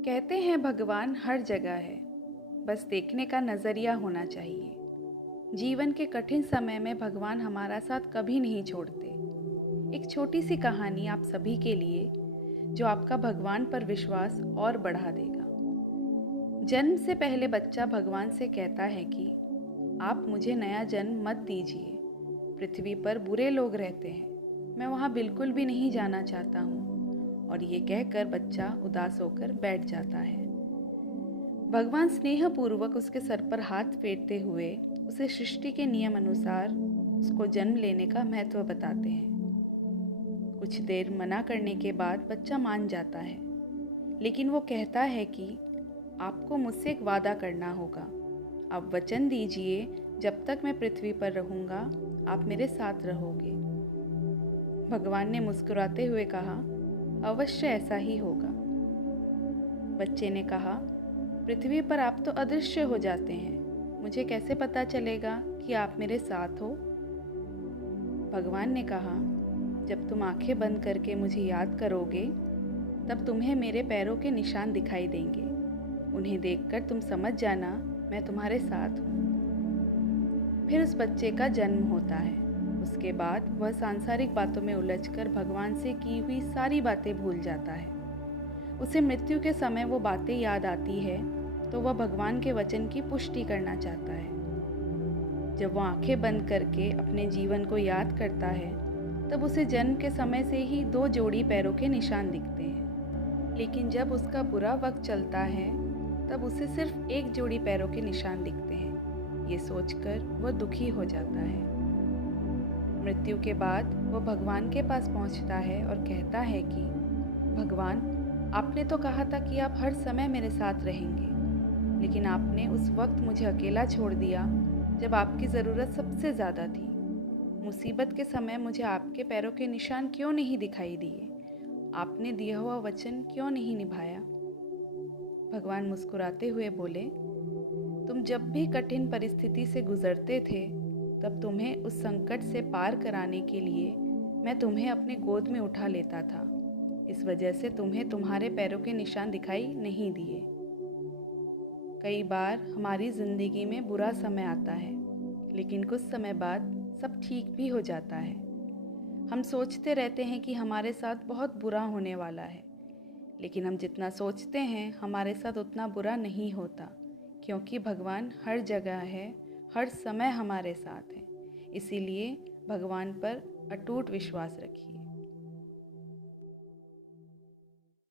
कहते हैं भगवान हर जगह है, बस देखने का नज़रिया होना चाहिए। जीवन के कठिन समय में भगवान हमारा साथ कभी नहीं छोड़ते। एक छोटी सी कहानी आप सभी के लिए, जो आपका भगवान पर विश्वास और बढ़ा देगा। जन्म से पहले बच्चा भगवान से कहता है कि आप मुझे नया जन्म मत दीजिए। पृथ्वी पर बुरे लोग रहते हैं, मैं वहाँ बिल्कुल भी नहीं जाना चाहता हूँ। और ये कहकर बच्चा उदास होकर बैठ जाता है। भगवान स्नेहपूर्वक उसके सर पर हाथ फेरते हुए उसे सृष्टि के नियम अनुसार उसको जन्म लेने का महत्व बताते हैं। कुछ देर मना करने के बाद बच्चा मान जाता है, लेकिन वो कहता है कि आपको मुझसे एक वादा करना होगा। आप वचन दीजिए, जब तक मैं पृथ्वी पर रहूँगा आप मेरे साथ रहोगे। भगवान ने मुस्कुराते हुए कहा, अवश्य ऐसा ही होगा। बच्चे ने कहा, पृथ्वी पर आप तो अदृश्य हो जाते हैं, मुझे कैसे पता चलेगा कि आप मेरे साथ हो? भगवान ने कहा, जब तुम आंखें बंद करके मुझे याद करोगे, तब तुम्हें मेरे पैरों के निशान दिखाई देंगे। उन्हें देखकर तुम समझ जाना मैं तुम्हारे साथ हूँ। फिर उस बच्चे का जन्म होता है। उसके बाद वह सांसारिक बातों में उलझकर भगवान से की हुई सारी बातें भूल जाता है। उसे मृत्यु के समय वो बातें याद आती है तो वह भगवान के वचन की पुष्टि करना चाहता है। जब वह आंखें बंद करके अपने जीवन को याद करता है, तब उसे जन्म के समय से ही 2 जोड़ी पैरों के निशान दिखते हैं। लेकिन जब उसका बुरा वक्त चलता है, तब उसे सिर्फ 1 जोड़ी पैरों के निशान दिखते हैं। ये सोचकर वह दुखी हो जाता है। मृत्यु के बाद वह भगवान के पास पहुंचता है और कहता है कि भगवान, आपने तो कहा था कि आप हर समय मेरे साथ रहेंगे, लेकिन आपने उस वक्त मुझे अकेला छोड़ दिया जब आपकी ज़रूरत सबसे ज़्यादा थी। मुसीबत के समय मुझे आपके पैरों के निशान क्यों नहीं दिखाई दिए? आपने दिया हुआ वचन क्यों नहीं निभाया? भगवान मुस्कुराते हुए बोले, तुम जब भी कठिन परिस्थिति से गुजरते थे, तब तुम्हें उस संकट से पार कराने के लिए मैं तुम्हें अपने गोद में उठा लेता था। इस वजह से तुम्हें तुम्हारे पैरों के निशान दिखाई नहीं दिए। कई बार हमारी ज़िंदगी में बुरा समय आता है, लेकिन कुछ समय बाद सब ठीक भी हो जाता है। हम सोचते रहते हैं कि हमारे साथ बहुत बुरा होने वाला है, लेकिन हम जितना सोचते हैं हमारे साथ उतना बुरा नहीं होता, क्योंकि भगवान हर जगह है, हर समय हमारे साथ है। इसीलिए भगवान पर अटूट विश्वास रखिए।